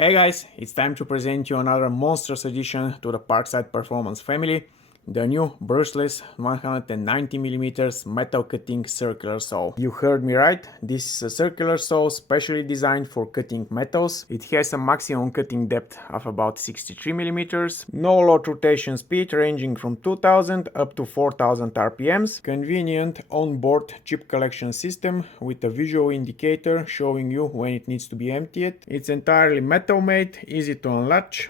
Hey guys, it's time to present you another monstrous addition to the Parkside Performance family, the new brushless 190mm metal cutting circular saw. You heard me right, this is a circular saw specially designed for cutting metals. It has a maximum cutting depth of about 63mm, no load rotation speed ranging from 2000 up to 4000 RPMs, convenient on-board chip collection system with a visual indicator showing you when it needs to be emptied. It's entirely metal made, easy to unlatch.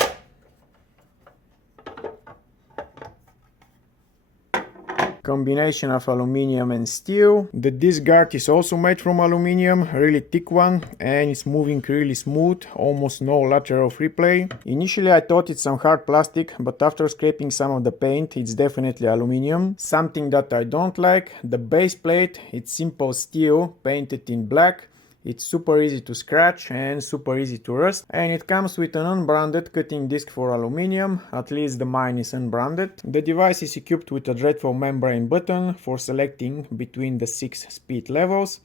Combination of aluminum and steel. The disc guard is also made from aluminum, really thick one, and it's moving really smooth, almost no lateral free play. Initially I thought it's some hard plastic, but after scraping some of the paint, it's definitely aluminum. Something that I don't like, the base plate, it's simple steel painted in black. It's super easy to scratch and super easy to rust, and it comes with an unbranded cutting disc for aluminum, at least the mine is unbranded. The device is equipped with a dreadful membrane button for selecting between the 6 speed levels,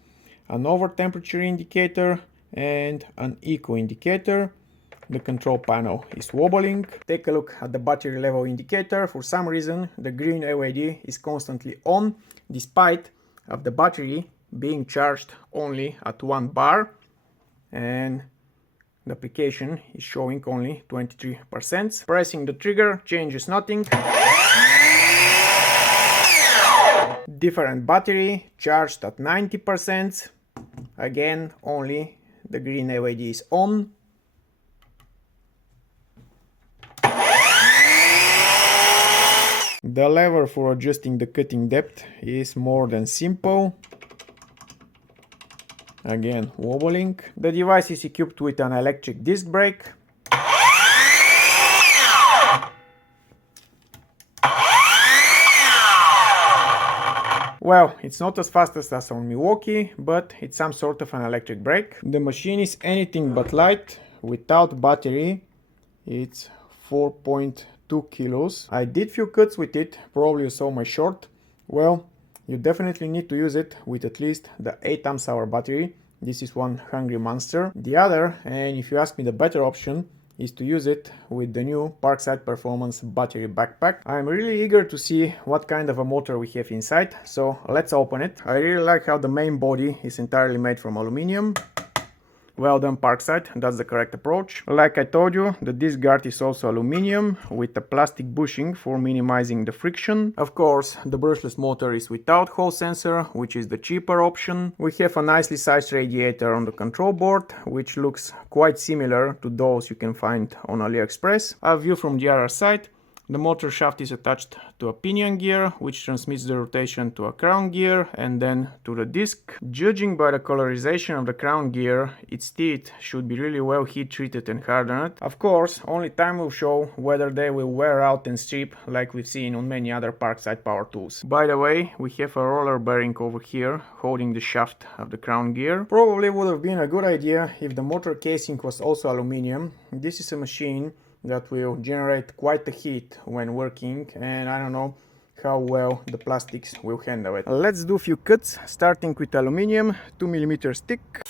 an over temperature indicator and an eco indicator. The control panel is wobbling. Take a look at the battery level indicator. For some reason the green LED is constantly on, despite of the battery being charged only at 1 bar, and the application is showing only 23%. Pressing the trigger changes nothing. Different battery, charged at 90%. Again, only the green LED is on. The lever for adjusting the cutting depth is more than simple. Again, wobbling. The device is equipped with an electric disc brake. Well, it's not as fast as on Milwaukee, but it's some sort of an electric brake. The machine is anything but light. Without battery, it's 4.2 kilos. I did few cuts with it, probably you saw my short. Well, you definitely need to use it with at least the 8 amp-hour battery. This is one hungry monster. The other, and if you ask me the better option, is to use it with the new Parkside Performance battery backpack. I'm really eager to see what kind of a motor we have inside, so let's open it. I really like how the main body is entirely made from aluminum. Well done, Parkside, that's the correct approach. Like I told you, the disc guard is also aluminum with a plastic bushing for minimizing the friction. Of course, the brushless motor is without Hall sensor, which is the cheaper option. We have a nicely sized radiator on the control board, which looks quite similar to those you can find on AliExpress. A view from the other side. The motor shaft is attached to a pinion gear, which transmits the rotation to a crown gear and then to the disc. Judging by the colorization of the crown gear, its teeth should be really well heat treated and hardened. Of course, only time will show whether they will wear out and strip like we've seen on many other Parkside power tools. By the way, we have a roller bearing over here holding the shaft of the crown gear. Probably would have been a good idea if the motor casing was also aluminum. This is a machine that will generate quite a heat when working, and I don't know how well the plastics will handle it. Let's do a few cuts, starting with aluminum, 2mm thick.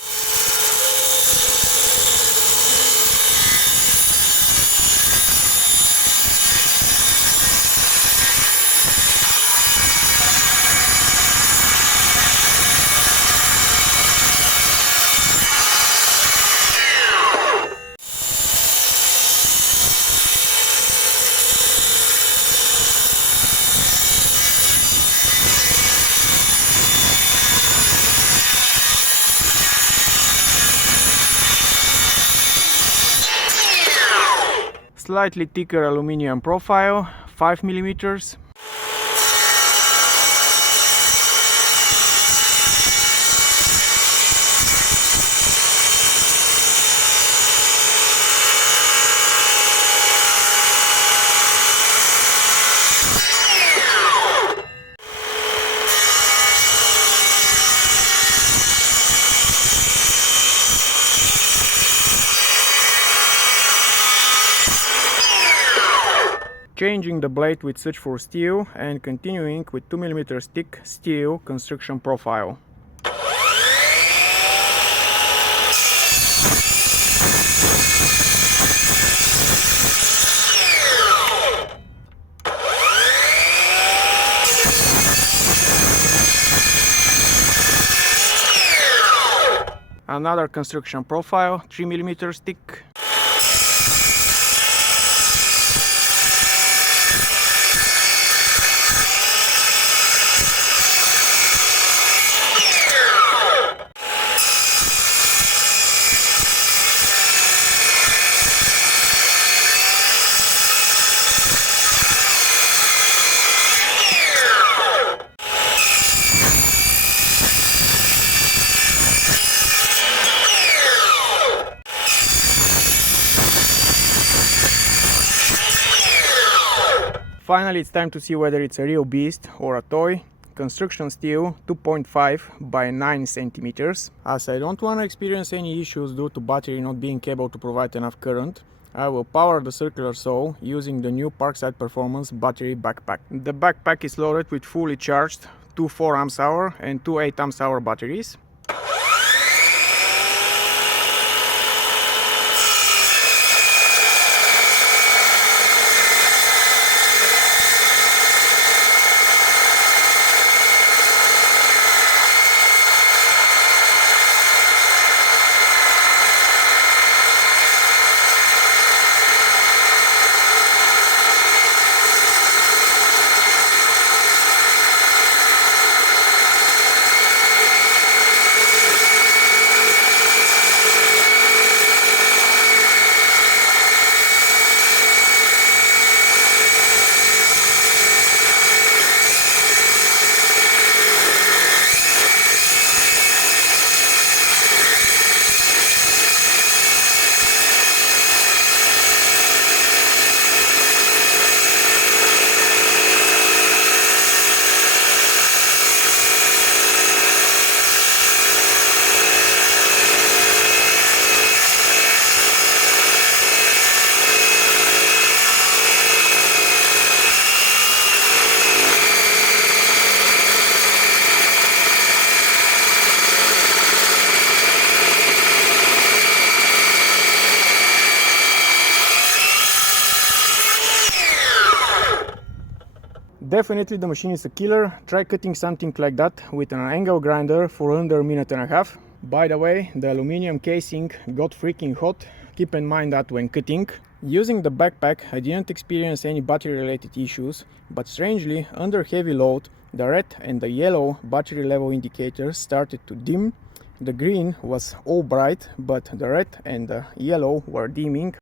Slightly thicker aluminum profile, 5mm. Changing the blade with switch for steel and continuing with 2mm thick steel construction profile. Another construction profile, 3mm stick. Finally, it's time to see whether it's a real beast or a toy. Construction steel 2.5 by 9 centimeters. As I don't want to experience any issues due to battery not being able to provide enough current, I will power the circular saw using the new Parkside Performance battery backpack. The backpack is loaded with fully charged 2 4Ah and 2 8Ah batteries. Definitely the machine is a killer. Try cutting something like that with an angle grinder for under a minute and a half. By the way, the aluminum casing got freaking hot. Keep in mind that when cutting. Using the backpack, I didn't experience any battery related issues, but strangely, under heavy load, the red and the yellow battery level indicators started to dim. The green was all bright, but the red and the yellow were dimming.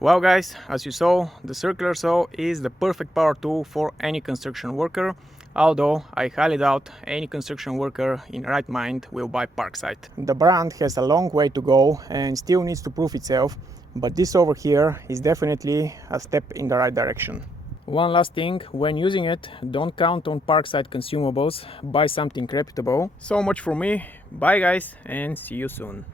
Well guys, as you saw, the circular saw is the perfect power tool for any construction worker, although I highly doubt any construction worker in right mind will buy Parkside. The brand has a long way to go and still needs to prove itself, but this over here is definitely a step in the right direction. One last thing, when using it, don't count on Parkside consumables, buy something reputable. So much for me, bye guys and see you soon.